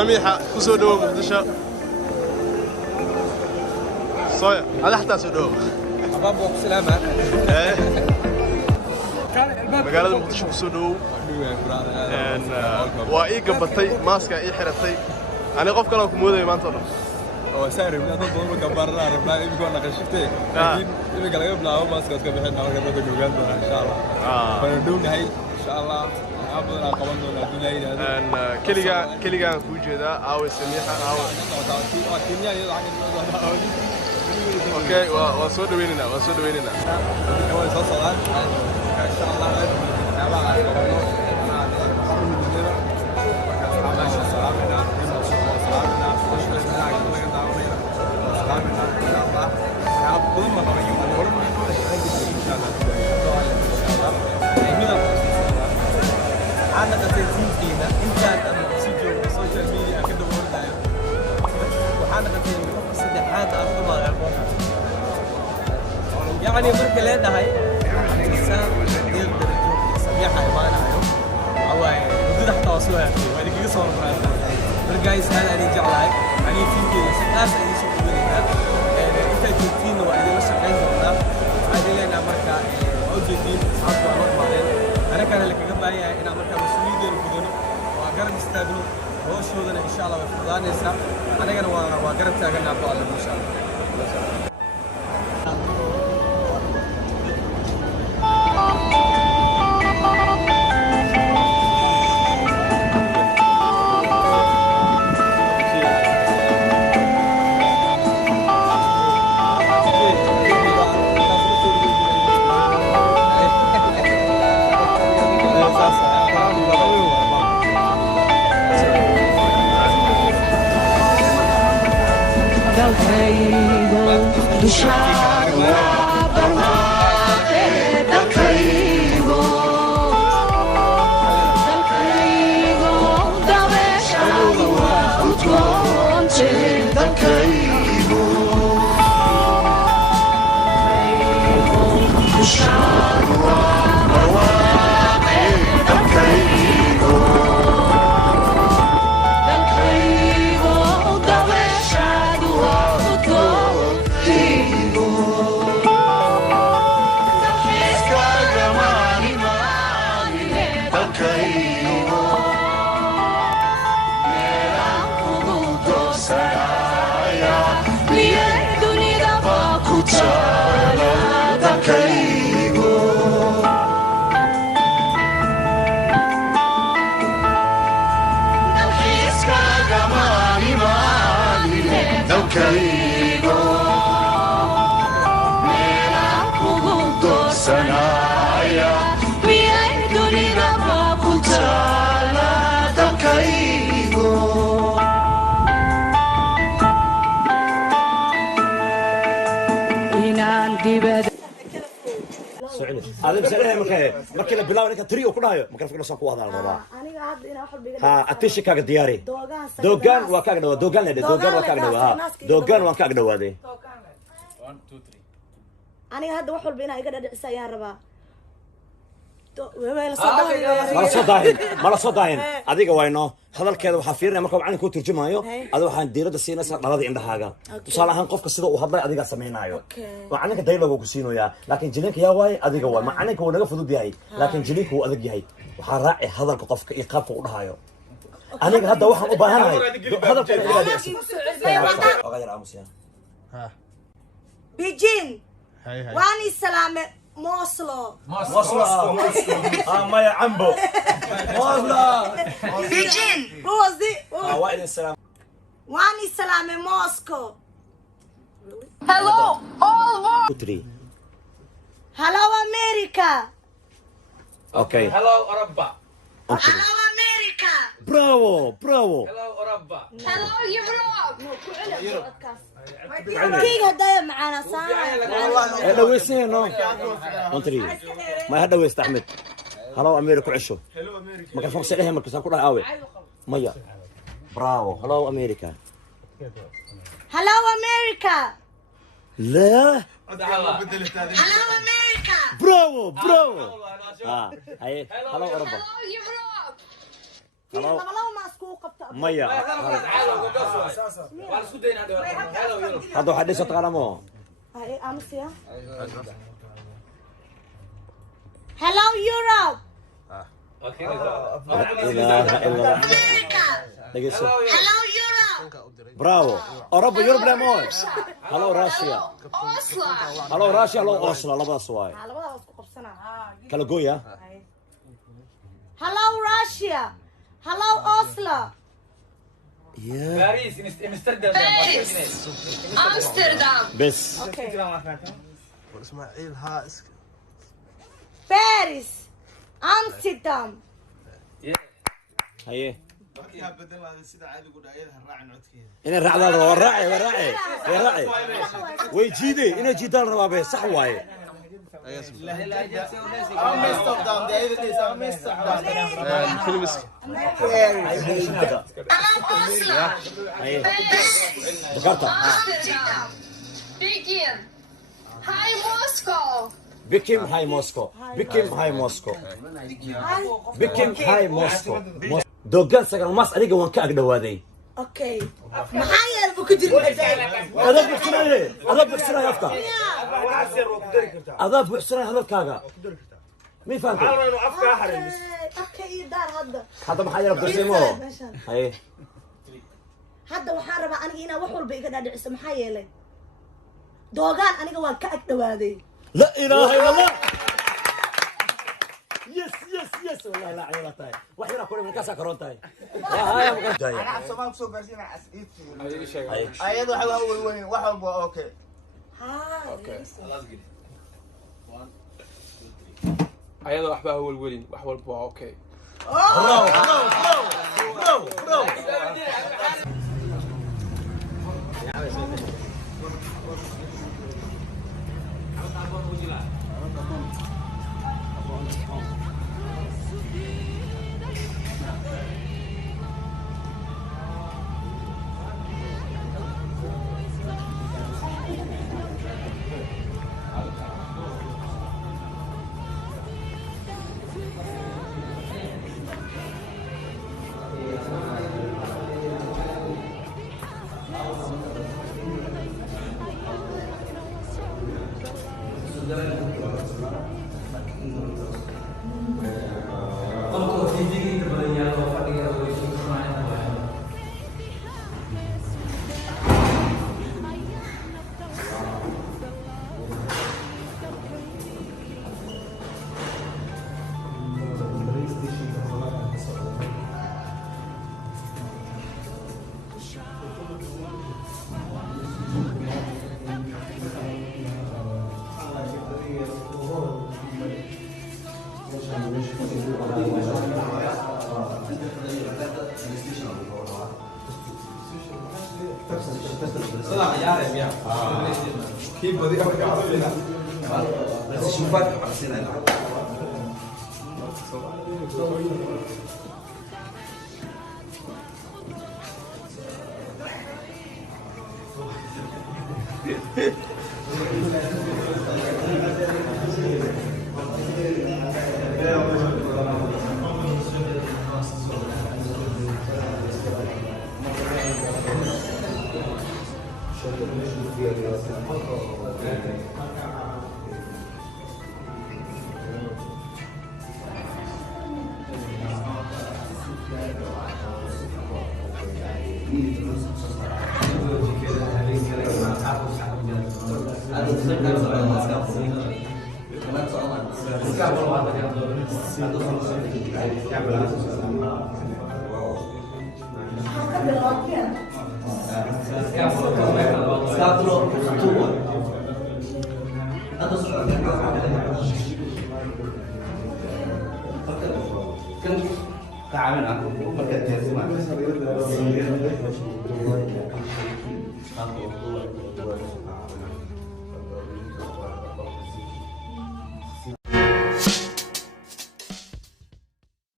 سميحة كسودو مقدشة صويا هذا حتى سودو أبابو سلامة magaalada muqdisho ku soo dhawow waa ii gabatay maaska ii xiratay ani qof kale oo ku mooday maanta oo dhan oo saari mid dad badan gabarna rabnaa in go'na qashifte laakiin in laga bilaabo maaska iska bixin naga gabadha gogaan doona insha Allah baan dhownahay insha Allah abadana qaban doona dunyada keliga ku jeeda aawe Samiixa aawe okay waa soo dhaweynina إن شاء الله يعني مركل هذا هاي سميحة إيمانها يوم أو بدون حتى وصلها وهذيك قصة الجايز هذا اللي جعلك يعني في كذا سكاس اللي يشوف منها أنت جبتين وأنا مش عايزنا هذه أنا أمريكا أوجدين أصحاب أمر بعدين أنا كان لك قبل أي أنا أمريكا مسؤولية بدون وأقرب استقبله هو شو ذا إن شاء الله وفضان يسرع أنا كان وأقرب تاجنا عبد الله إن شاء الله هذا مسألة مركي لبلاو إنك تريو كلها مكان فكرة ساقوا هذا الربا. ها أتيش كاك دياري. دوغان وكاك دوا دوغان لده دوغان وكاك دوا دوغان وكاك دوا ده. 1 2 3. أنا هذا وحول بينا يقدر سيارة با. ما صدقين أديك وينه هذا الكلام وحفيرنا مركب عنك كنت ترجمه هذا وحن ديرة السينة صار لهذا عند حاجة وصار هن قف كسيده وهذا أديك سمينا أيوه وعنك دايلوج وكسينه يا لكن جلينك يا واي أديك هو ما عنك هو نقف ضد ياي لكن جلينك هو أديك ياي وحراعي هذا القف يقاف وقولها يو أنا هذا واحد أباهنا هذا الكلام غير عموسيا ها بيجين واني السلامة موصلة ما يا عمبو موصلة بيجين موزي وائل السلام واني السلامة موسكو Hello all world Hello America Okay Hello أوروبا Hello America برافو Hello أوروبا Hello Europe كيف هدايا معانا صار هذا ويسينه أنتري ما هذا ويستحمل هلو أمريكا عشوا ما كان فوق عليها مركز كلها قوي مية برافو هلو أمريكا Hello America لا Hello America برافو هاي هلو أوروبا Hello Europe هلو والله ما اسكو قبط maya hadda waxaa dhisa taqaanamo Hello Europe. dhegeyso Hello Europe. bravo Europa Europe lemos hello Russia Oslo. hello Russia hello Oslo labadaas waay Labada isku qabsana. kala gooya Hello Russia. Hello Oslo. Paris. Amsterdam. bes Okay. ismaaciil haa iska Paris. Amsterdam. haye markii ha bedel lahayd sida caadigu dhaayada ha raacin codkeeda inay raacdaan waa raaci way jiide inay jiidaan rabaa be sax waaye filmiska haye jakarta Amsterdam. Begin. Hi Moscow. Bikim High Moscow. Bikim High Moscow. Bikim High Moscow. Dogan sagal mas aniga waan ka agdhawaaday. Okay. Maxaa yeelay buu ku jiray? Adab buxsanay afka. Adab buxsanay hadalkaaga. Mi fahanto? Okay, iyo daar hadda. Hadda maxaa yar buxsimo? Haye. Hadda waxaan rabaa aniga inaan wax walba iga dhaadhiciso maxaa yeelay? Dogan aniga waan ka agdhawaaday. La ilaha illallah. Yes wallahi la ciyaar tahay. Wax yar ku markaas ka roon tahay. Haya ma tahay. Somal soo gaarsiina as'iidti. Haye. Ayadu waxa weyn wax walba okay. ayadoo waxba ha welwelin wax walba waa okay Bro.